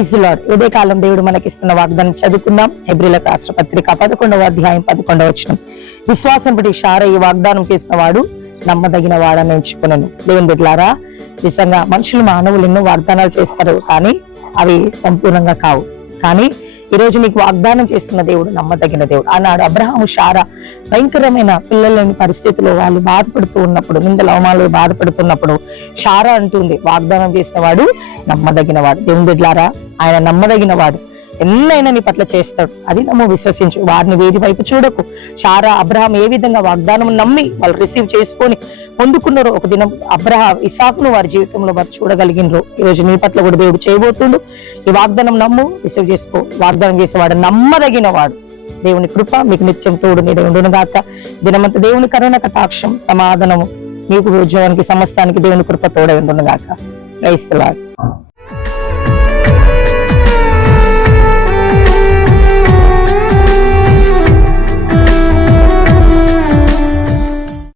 Praise lord. ఉదయ కాలం దేవుడు మనకిస్తున్న వాగ్దానం చదువుకుందాం. హెబ్రీయులకు రాసిన పత్రిక 11వ అధ్యాయం 11వ వచనం. విశ్వాసం బట్టి శారా ఈ వాగ్దానం చేసిన వాడు నమ్మదగిన వాడని ఎంచుకున్నాను. దేవుని బిడ్డలారా, నిజంగా మనుషులు మానవులు ఎన్నో వాగ్దానాలు చేస్తారు, కానీ అవి సంపూర్ణంగా కావు. కానీ ఈరోజు నీకు వాగ్దానం చేస్తున్న దేవుడు నమ్మదగిన దేవుడు. ఆనాడు అబ్రహాము శారా భయంకరమైన పిల్లలేని పరిస్థితిలో వాళ్ళు బాధపడుతూ ఉన్నప్పుడు, నిందల అవమానాలు బాధపడుతున్నప్పుడు శారా అంటుంది, వాగ్దానం చేసిన వాడు నమ్మదగిన వాడు. దేవుని బిడ్డలారా, ఆయన నమ్మదగిన వాడు. ఎన్నైనా నీ పట్ల చేస్తాడు, అది నమ్ము, విశ్వసించు. వారిని వేది వైపు చూడకు. శారా అబ్రహాం ఏ విధంగా వాగ్దానం నమ్మి వాళ్ళు రిసీవ్ చేసుకొని పొందుకున్నారో, ఒక దినం అబ్రహాం ఇసాకును వారి జీవితంలో వారు చూడగలిగినరు. ఈ రోజు నీ పట్ల కూడా దేవుడు చేయబోతుండు. ఈ వాగ్దానం నమ్ము, రిసీవ్ చేసుకో. వాగ్దానం చేసేవాడు నమ్మదగిన వాడు. దేవుని కృప మీకు నిత్యం తోడు నీడ ఉండును గాక. దినమంతా దేవుని కరుణ కటాక్షం సమాధానము మీకు, ఉద్యోగానికి, సమస్తానికి దేవుని కృప తోడ ఉండును గాక. Praise the lord.